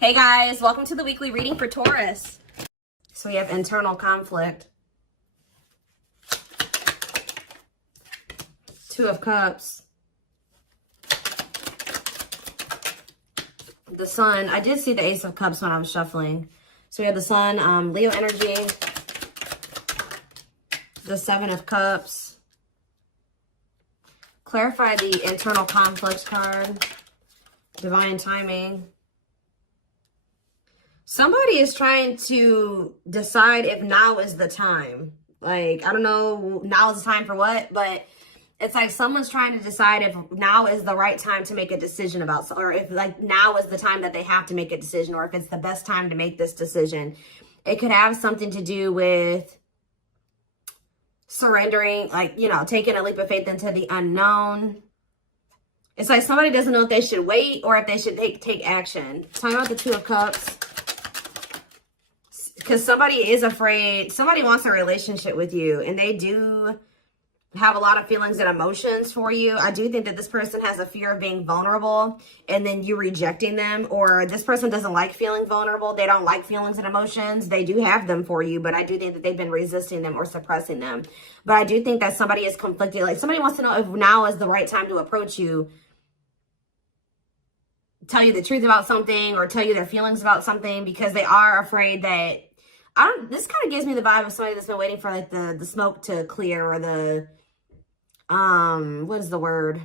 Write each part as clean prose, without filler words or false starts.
Hey guys, welcome to the weekly reading for Taurus. So we have internal conflict. Two of Cups. The Sun. I did see the Ace of Cups when I was shuffling. So we have the Sun, Leo energy. The Seven of Cups. Clarify the internal conflicts card. Divine timing. Somebody is trying to decide if now is the time. Like, I don't know, now is the time for what, but it's like someone's trying to decide if now is the right time to make a decision about, or if like now is the time that they have to make a decision, or if it's the best time to make this decision. It could have something to do with surrendering, like, you know, taking a leap of faith into the unknown. It's like somebody doesn't know if they should wait or if they should take action. Talking about the Two of Cups. Because somebody is afraid, somebody wants a relationship with you, and they do have a lot of feelings and emotions for you. I do think that this person has a fear of being vulnerable and then you rejecting them, or this person doesn't like feeling vulnerable. They don't like feelings and emotions. They do have them for you, but I do think that they've been resisting them or suppressing them. But I do think that somebody is conflicted. Like somebody wants to know if now is the right time to approach you, tell you the truth about something, or tell you their feelings about something, because they are afraid that, this kind of gives me the vibe of somebody that's been waiting for like the smoke to clear, or the, what is the word?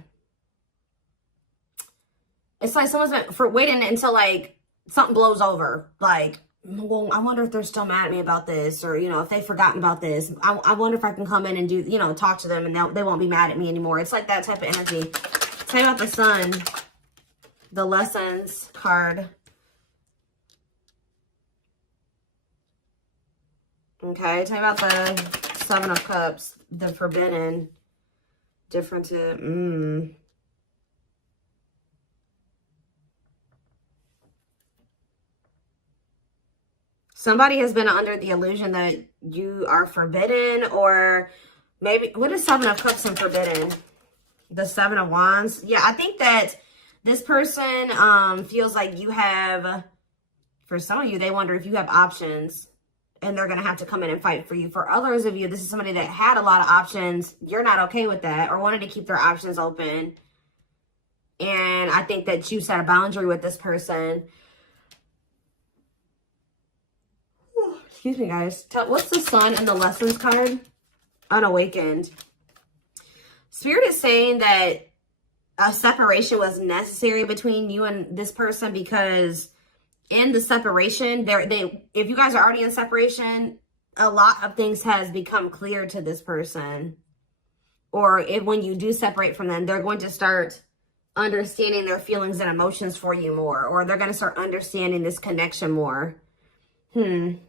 It's like someone's been waiting until like something blows over. Like, well, I wonder if they're still mad at me about this, or, you know, if they've forgotten about this. I wonder if I can come in and do, you know, talk to them and they won't be mad at me anymore. It's like that type of energy. Tell me about the Sun, the Lessons card. Okay, tell me about the Seven of Cups, the Forbidden, different to, Somebody has been under the illusion that you are forbidden, or maybe, what is Seven of Cups and Forbidden? The Seven of Wands. Yeah, I think that this person feels like you have, for some of you, they wonder if you have options, and they're going to have to come in and fight for you. For others of you, this is somebody that had a lot of options. You're not okay with that, or wanted to keep their options open. And I think that you set a boundary with this person. Excuse me, guys. What's the Sun and the Lessons card? Unawakened. Spirit is saying that a separation was necessary between you and this person, because in the separation, if you guys are already in separation, a lot of things has become clear to this person. Or when you do separate from them, they're going to start understanding their feelings and emotions for you more, or they're going to start understanding this connection more. Tell me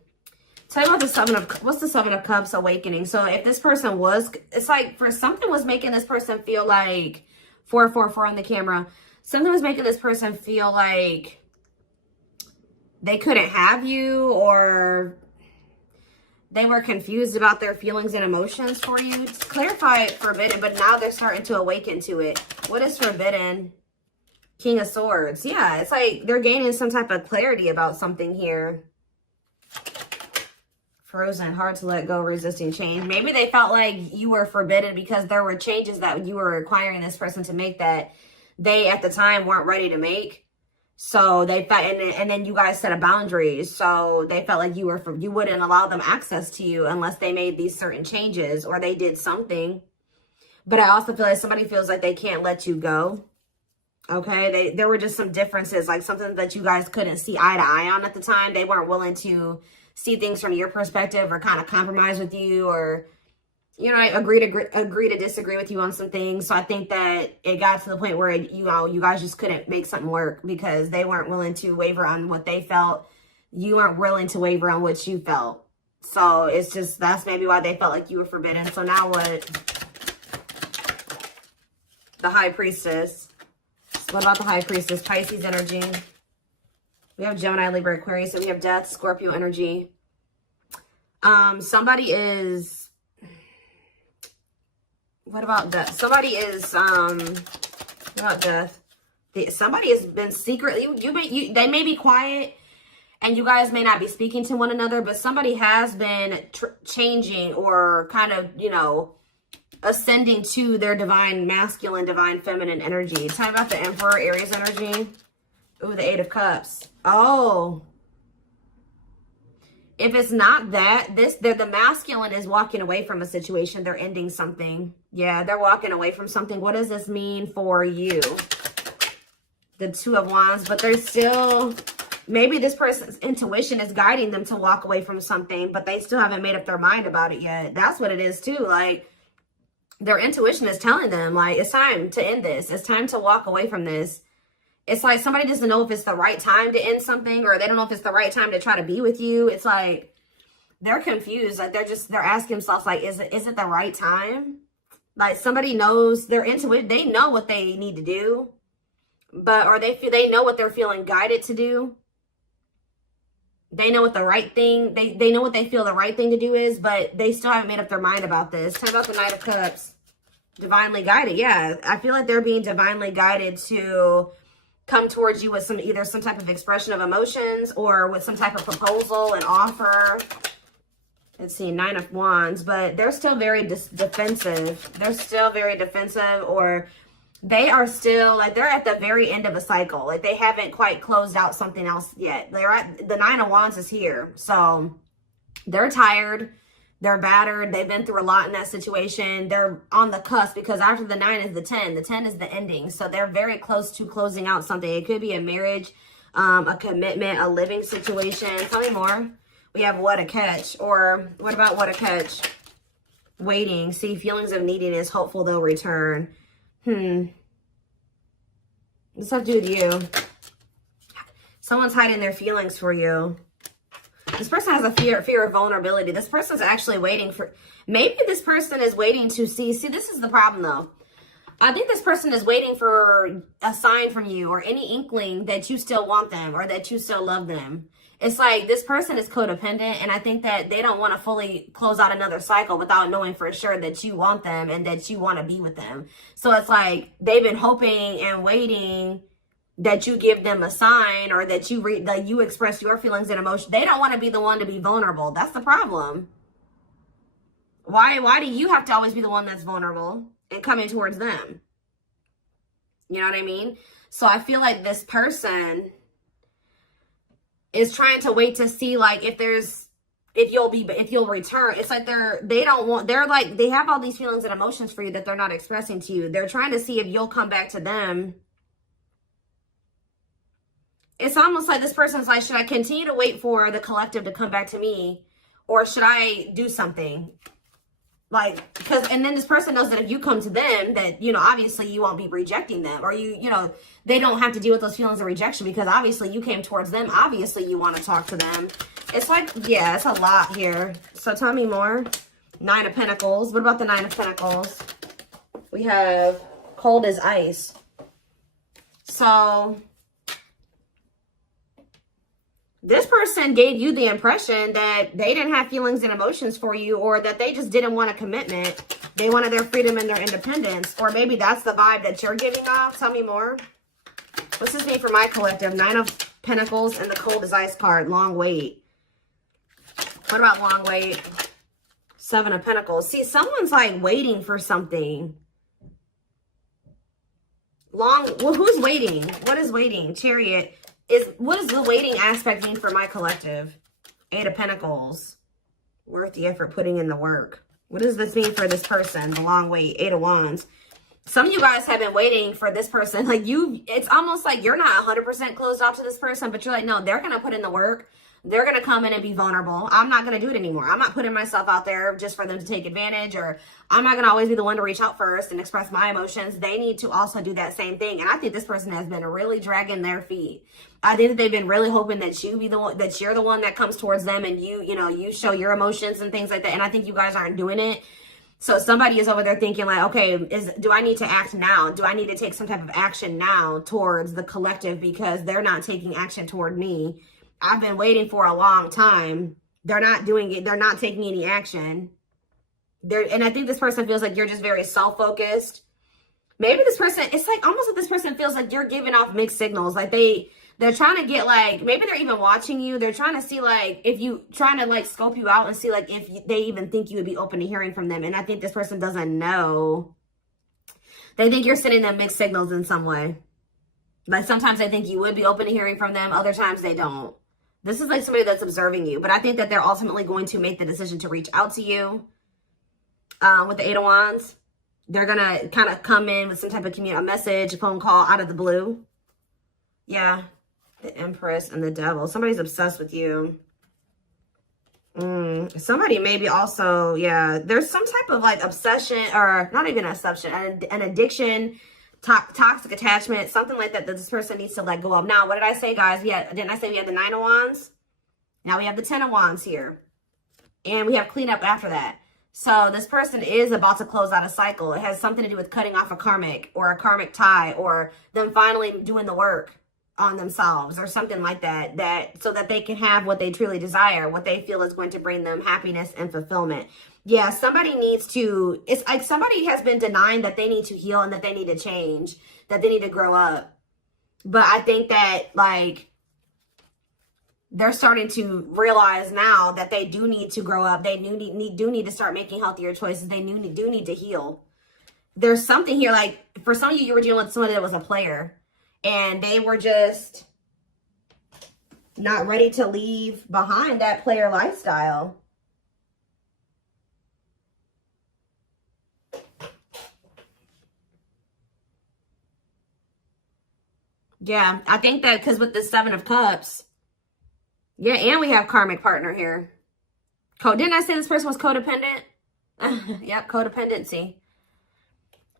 about the Seven of, what's the Seven of Cups awakening? So if this person was, it's like for something was making this person feel like, 444 on the camera, something was making this person feel like they couldn't have you, or they were confused about their feelings and emotions for you. Just clarify Forbidden, but now they're starting to awaken to it. What is Forbidden? King of Swords. Yeah, it's like they're gaining some type of clarity about something here. Frozen, hard to let go, resisting change. Maybe they felt like you were forbidden because there were changes that you were requiring this person to make that they at the time weren't ready to make. So they felt, and then you guys set a boundaries. So they felt like you wouldn't allow them access to you unless they made these certain changes or they did something. But I also feel like somebody feels like they can't let you go. Okay, there were just some differences, like something that you guys couldn't see eye to eye on at the time. They weren't willing to see things from your perspective, or kind of compromise with you, or, you know, agree to disagree with you on some things. So I think that it got to the point where, you know, you guys just couldn't make something work because they weren't willing to waver on what they felt. You weren't willing to waver on what you felt. So it's just, that's maybe why they felt like you were forbidden. So now what? The High Priestess. What about the High Priestess? Pisces energy. We have Gemini, Libra, Aquarius. So we have Death, Scorpio energy. Somebody is... What about Death? Somebody is... what about Death? Somebody has been secretly, they may be quiet and you guys may not be speaking to one another, but somebody has been changing or kind of, you know, ascending to their divine masculine, divine feminine energy. Talk about the Emperor, Aries energy. Ooh, the Eight of Cups. Oh. If it's not that, the masculine is walking away from a situation. They're ending something. Yeah, they're walking away from something. What does this mean for you? The Two of Wands, but they're still, maybe this person's intuition is guiding them to walk away from something, but they still haven't made up their mind about it yet. That's what it is too. Like, their intuition is telling them, like, it's time to end this. It's time to walk away from this. It's like somebody doesn't know if it's the right time to end something, or they don't know if it's the right time to try to be with you. It's like they're confused. Like they're asking themselves, like, is it the right time? Like somebody knows, they're into it. They know what they need to do, but or they know what they're feeling guided to do. They know what the right thing, they know what they feel the right thing to do is, but they still haven't made up their mind about this. Tell me about the Knight of Cups. Divinely guided. Yeah, I feel like they're being divinely guided to come towards you with some type of expression of emotions, or with some type of proposal and offer. Let's see, Nine of Wands, but they're still very defensive. They're still very defensive, or they are still like they're at the very end of a cycle. Like they haven't quite closed out something else yet. They're at the Nine of Wands is here. So they're tired. They're battered. They've been through a lot in that situation. They're on the cusp, because after the 9 is the 10. The 10 is the ending. So they're very close to closing out something. It could be a marriage, a commitment, a living situation. Tell me more. We have What a Catch. Or what about What a Catch? Waiting. See, feelings of neediness. Hopeful they'll return. What's that do with you? Someone's hiding their feelings for you. This person has a fear of vulnerability. This person's actually waiting for, maybe this person is waiting to see this is the problem though. I think this person is waiting for a sign from you, or any inkling that you still want them, or that you still love them. It's like this person is codependent, and I think that they don't want to fully close out another cycle without knowing for sure that you want them and that you want to be with them. So it's like they've been hoping and waiting that you give them a sign, or that you express your feelings and emotions. They don't want to be the one to be vulnerable. That's the problem. Why do you have to always be the one that's vulnerable and coming towards them? You know what I mean? So I feel like this person is trying to wait to see, like, if you'll return. It's like they have all these feelings and emotions for you that they're not expressing to you. They're trying to see if you'll come back to them. It's almost like this person's like, should I continue to wait for the collective to come back to me, or should I do something? Like, and then this person knows that if you come to them, that, you know, obviously you won't be rejecting them, or you know, they don't have to deal with those feelings of rejection, because obviously you came towards them. Obviously you want to talk to them. It's like, yeah, it's a lot here. So tell me more. Nine of Pentacles. What about the Nine of Pentacles? We have cold as ice. So this person gave you the impression that they didn't have feelings and emotions for you, or that they just didn't want a commitment. They wanted their freedom and their independence. Or maybe that's the vibe that you're giving off. Tell me more. What's this mean for my collective? Nine of Pentacles and the cold as ice card. Long wait. What about long wait? Seven of Pentacles. See, someone's like waiting for something. Well, who's waiting? What is waiting? Chariot. What does the waiting aspect mean for my collective? Eight of Pentacles. Worth the effort, putting in the work. What does this mean for this person? The long wait. Eight of Wands. Some of you guys have been waiting for this person. Like it's almost like you're not 100% closed off to this person, but you're like, no, they're going to put in the work. They're going to come in and be vulnerable. I'm not going to do it anymore. I'm not putting myself out there just for them to take advantage, or I'm not going to always be the one to reach out first and express my emotions. They need to also do that same thing. And I think this person has been really dragging their feet. I think that they've been really hoping that you be the one, that you're the one that comes towards them, and you show your emotions and things like that. And I think you guys aren't doing it. So somebody is over there thinking like, okay, do I need to act now? Do I need to take some type of action now towards the collective, because they're not taking action toward me? I've been waiting for a long time. They're not doing it. They're not taking any action. And I think this person feels like you're just very self-focused. Maybe this person, it's like almost like this person feels like you're giving off mixed signals. Like they're trying to get like, maybe they're even watching you. They're trying to see like, if you, trying to like scope you out and see like if they even think you would be open to hearing from them. And I think this person doesn't know. They think you're sending them mixed signals in some way. Like sometimes they think you would be open to hearing from them. Other times they don't. This is like somebody that's observing you. But I think that they're ultimately going to make the decision to reach out to you. With the Eight of Wands. They're going to kind of come in with some type of a message, a phone call out of the blue. Yeah. The Empress and the Devil. Somebody's obsessed with you. Somebody maybe also, yeah. There's some type of like obsession, or not even an obsession, an addiction, toxic attachment, something like that this person needs to let go of. Now, what did I say, guys? Didn't I say we had the Nine of Wands? Now we have the Ten of Wands here. And we have cleanup after that. So this person is about to close out a cycle. It has something to do with cutting off a karmic or a karmic tie, or them finally doing the work on themselves or something like that, so that they can have what they truly desire, what they feel is going to bring them happiness and fulfillment. Yeah, somebody needs to, it's like somebody has been denying that they need to heal and that they need to change, that they need to grow up. But I think that like, they're starting to realize now that they do need to grow up. They do need to start making healthier choices. They do need to heal. There's something here, like for some of you, you were dealing with somebody that was a player and they were just not ready to leave behind that player lifestyle. Yeah, I think that because with the Seven of Cups, yeah, and we have karmic partner here. Didn't I say this person was codependent? Yep, codependency.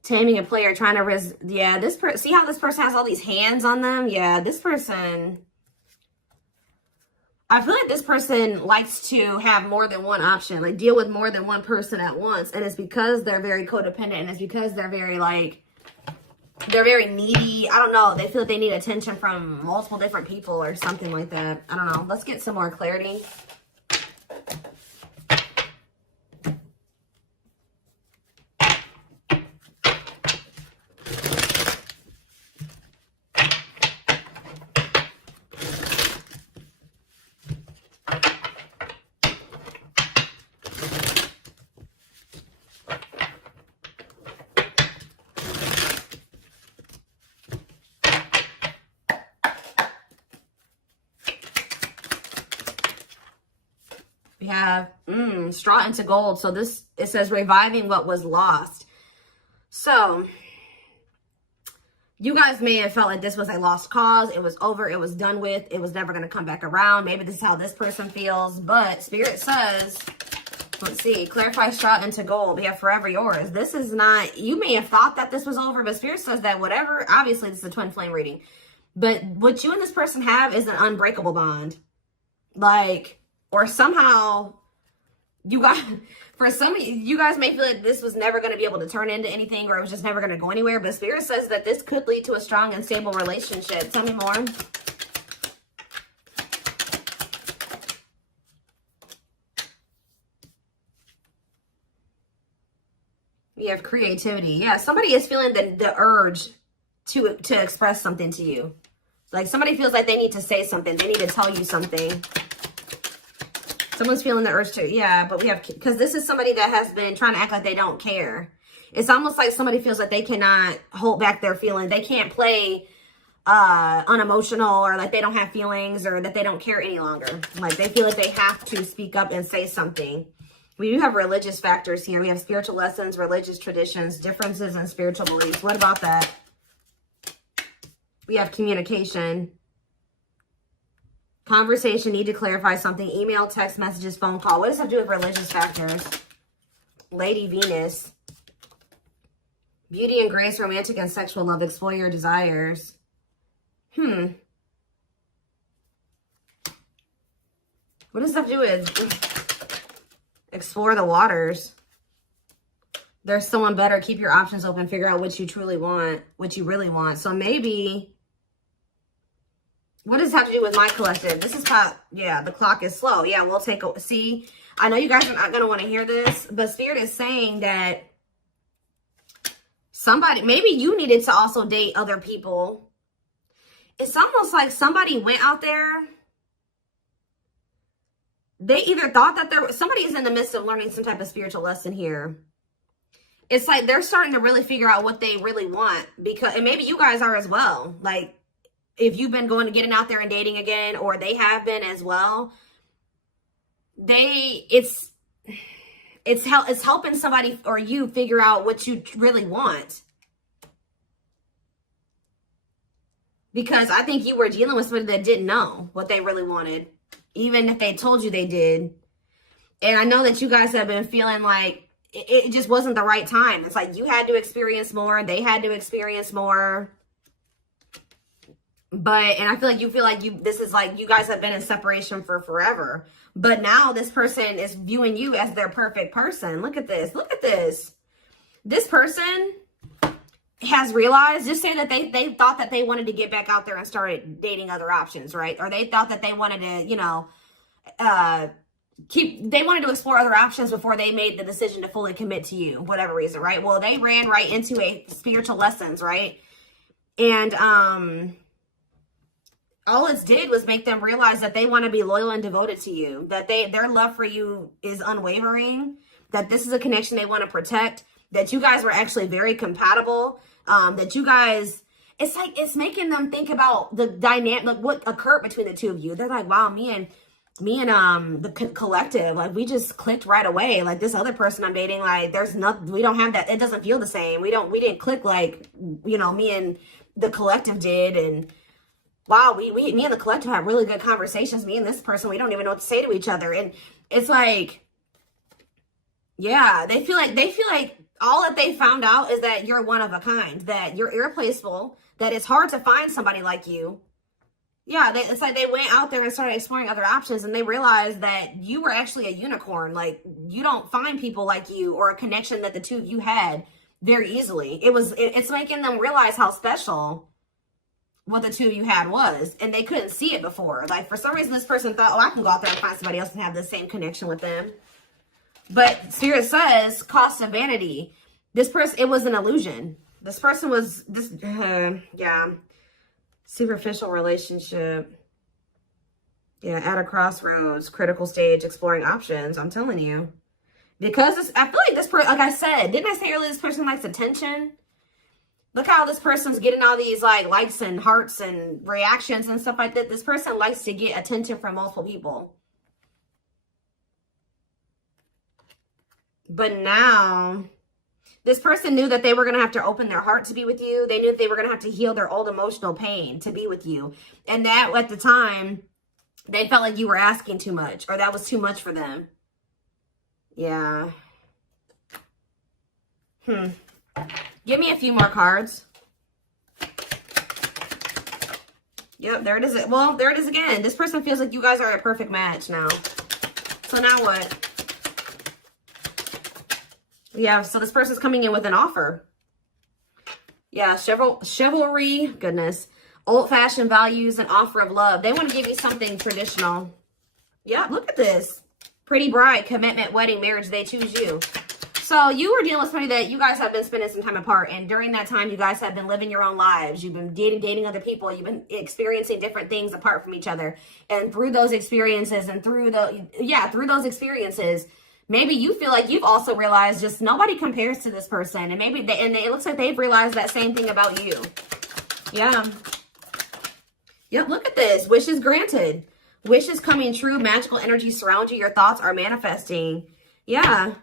Taming a player, trying to yeah, this person, see how this person has all these hands on them? Yeah, this person, I feel like this person likes to have more than one option, like deal with more than one person at once. And it's because they're very codependent, and it's because they're very like, they're very needy. I don't know. They feel like they need attention from multiple different people or something like that. I don't know. Let's get some more clarity. We have straw into gold. So this, it says reviving what was lost. So you guys may have felt like this was a lost cause. It was over. It was done with. It was never going to come back around. Maybe this is how this person feels. But Spirit says, let's see, clarify straw into gold. We have forever yours. This is not, you may have thought that this was over, but Spirit says that whatever, obviously this is a twin flame reading. But what you and this person have is an unbreakable bond. Like, or somehow you guys, for some of you guys may feel like this was never going to be able to turn into anything, or it was just never going to go anywhere. But Spirit says that this could lead to a strong and stable relationship. Tell me more. We have creativity. Yeah, somebody is feeling the urge to express something to you. Like somebody feels like they need to say something. They need to tell you something. Someone's feeling the urge to, yeah, but we have, because this is somebody that has been trying to act like they don't care. It's almost like somebody feels like they cannot hold back their feelings. They can't play unemotional, or like they don't have feelings, or that they don't care any longer. Like they feel like they have to speak up and say something. We do have religious factors here. We have spiritual lessons, religious traditions, differences in spiritual beliefs. What about that? We have communication. Conversation, need to clarify something. Email, text messages, phone call. What does that do with religious factors? Lady Venus. Beauty and grace, romantic and sexual love. Explore your desires. What does that do with explore the waters? There's someone better. Keep your options open. Figure out what you truly want, what you really want. So maybe, what does this have to do with my collective? This is how, yeah, the clock is slow. Yeah, we'll take a, see, I know you guys are not going to want to hear this, but Spirit is saying that somebody, maybe you needed to also date other people. It's almost like somebody went out there. They either thought that somebody's in the midst of learning some type of spiritual lesson here. It's like they're starting to really figure out what they really want, because, and maybe you guys are as well. Like, if you've been getting out there and dating again, or they have been as well, it's helping somebody or you figure out what you really want. Because I think you were dealing with somebody that didn't know what they really wanted, even if they told you they did. And I know that you guys have been feeling like it just wasn't the right time. It's like you had to experience more, they had to experience more. But, and I feel like this is like you guys have been in separation for forever. But now this person is viewing you as their perfect person. Look at this. Look at this. This person has realized, just say that they thought that they wanted to get back out there and started dating other options, right? Or they thought that they wanted to, you know, they wanted to explore other options before they made the decision to fully commit to you, whatever reason, right? Well, they ran right into a spiritual lessons, right? And all it did was make them realize that they want to be loyal and devoted to you, that their love for you is unwavering, that this is a connection they want to protect, that you guys were actually very compatible, that you guys, it's like, it's making them think about the dynamic, like what occurred between the two of you. They're like, wow, me and the collective, like, we just clicked right away. Like, this other person I'm dating, like, there's nothing, we don't have that, it doesn't feel the same. We didn't click like, you know, me and the collective did. And wow, me and the collective have really good conversations. Me and this person, we don't even know what to say to each other. And it's like, yeah, they feel like all that they found out is that you're one of a kind, that you're irreplaceable, that it's hard to find somebody like you. Yeah, it's like they went out there and started exploring other options, and they realized that you were actually a unicorn. Like, you don't find people like you or a connection that the two of you had very easily. It's making them realize how special what the two of you had was, and they couldn't see it before. Like, for some reason, this person thought, oh, I can go out there and find somebody else and have the same connection with them. But Spirit says, cost of vanity. This person, it was an illusion. This person was, yeah, superficial relationship. Yeah, at a crossroads, critical stage, exploring options. I'm telling you. Because I feel like this person, like I said, didn't I say earlier, this person likes attention? Look how this person's getting all these like likes and hearts and reactions and stuff like that. This person likes to get attention from multiple people. But now, this person knew that they were going to have to open their heart to be with you. They knew that they were going to have to heal their old emotional pain to be with you. And that, at the time, they felt like you were asking too much, or that was too much for them. Yeah. Give me a few more cards. Yep, there it is. Well, there it is again. This person feels like you guys are a perfect match now. So now what? Yeah, so this person's coming in with an offer. Yeah, chivalry, goodness. Old-fashioned values and offer of love. They want to give you something traditional. Yeah, look at this. Pretty bride, commitment, wedding, marriage, they choose you. So you were dealing with somebody that you guys have been spending some time apart. And during that time, you guys have been living your own lives. You've been dating other people. You've been experiencing different things apart from each other. And through those experiences and through those experiences, maybe you feel like you've also realized just nobody compares to this person. And maybe it looks like they've realized that same thing about you. Yeah. Yep, look at this. Wishes granted. Wishes coming true. Magical energy surround you. Your thoughts are manifesting. Yeah.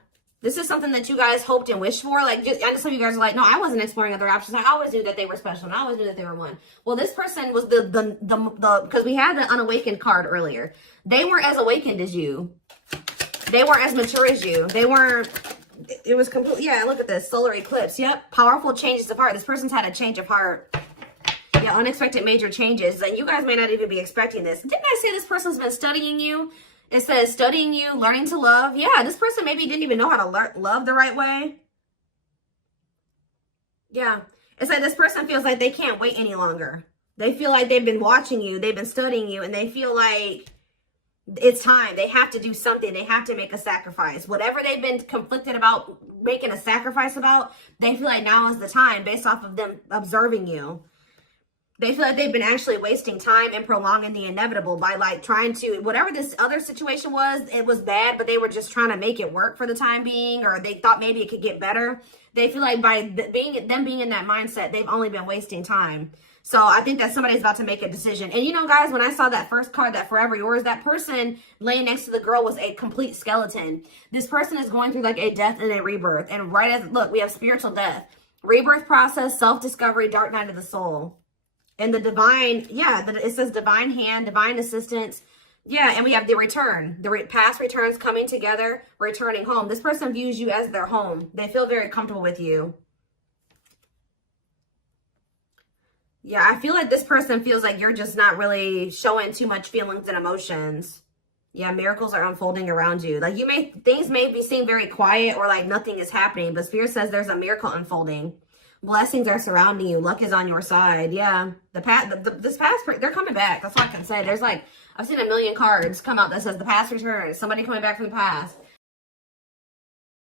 This is something that you guys hoped and wished for. Like, I know some of you guys are like, no, I wasn't exploring other options. I always knew that they were special, and I always knew that they were one. Well, this person was because we had the unawakened card earlier. They weren't as awakened as you. They weren't as mature as you. They weren't, it was completely, yeah, look at this, solar eclipse. Yep, powerful changes of heart. This person's had a change of heart. Yeah, unexpected major changes. And you guys may not even be expecting this. Didn't I say this person's been studying you? It says studying you, learning to love. Yeah, this person maybe didn't even know how to love the right way. Yeah, it's like this person feels like they can't wait any longer. They feel like they've been watching you, they've been studying you, and they feel like It's time. They have to do something. They have to make a sacrifice. Whatever they've been conflicted about making a sacrifice about, they feel like now is the time based off of them observing you. They feel like they've been actually wasting time and prolonging the inevitable by like trying to, whatever this other situation was, it was bad, but they were just trying to make it work for the time being, or they thought maybe it could get better. They feel like by being in that mindset, they've only been wasting time. So I think that somebody's about to make a decision. And you know, guys, when I saw that first card, that Forever Yours, that person laying next to the girl was a complete skeleton. This person is going through like a death and a rebirth. And right as, look, we have spiritual death, rebirth process, self-discovery, dark night of the soul. And the divine, yeah, it says divine hand, divine assistance. Yeah, and we have the return. The past returns coming together, returning home. This person views you as their home. They feel very comfortable with you. Yeah, I feel like this person feels like you're just not really showing too much feelings and emotions. Yeah, miracles are unfolding around you. Like things may seem very quiet or like nothing is happening, but Spirit says there's a miracle unfolding. Blessings are surrounding you. Luck is on your side. Yeah, this past, they're coming back. That's all I can say. There's like, I've seen a million cards come out that says the past returns. Somebody coming back from the past.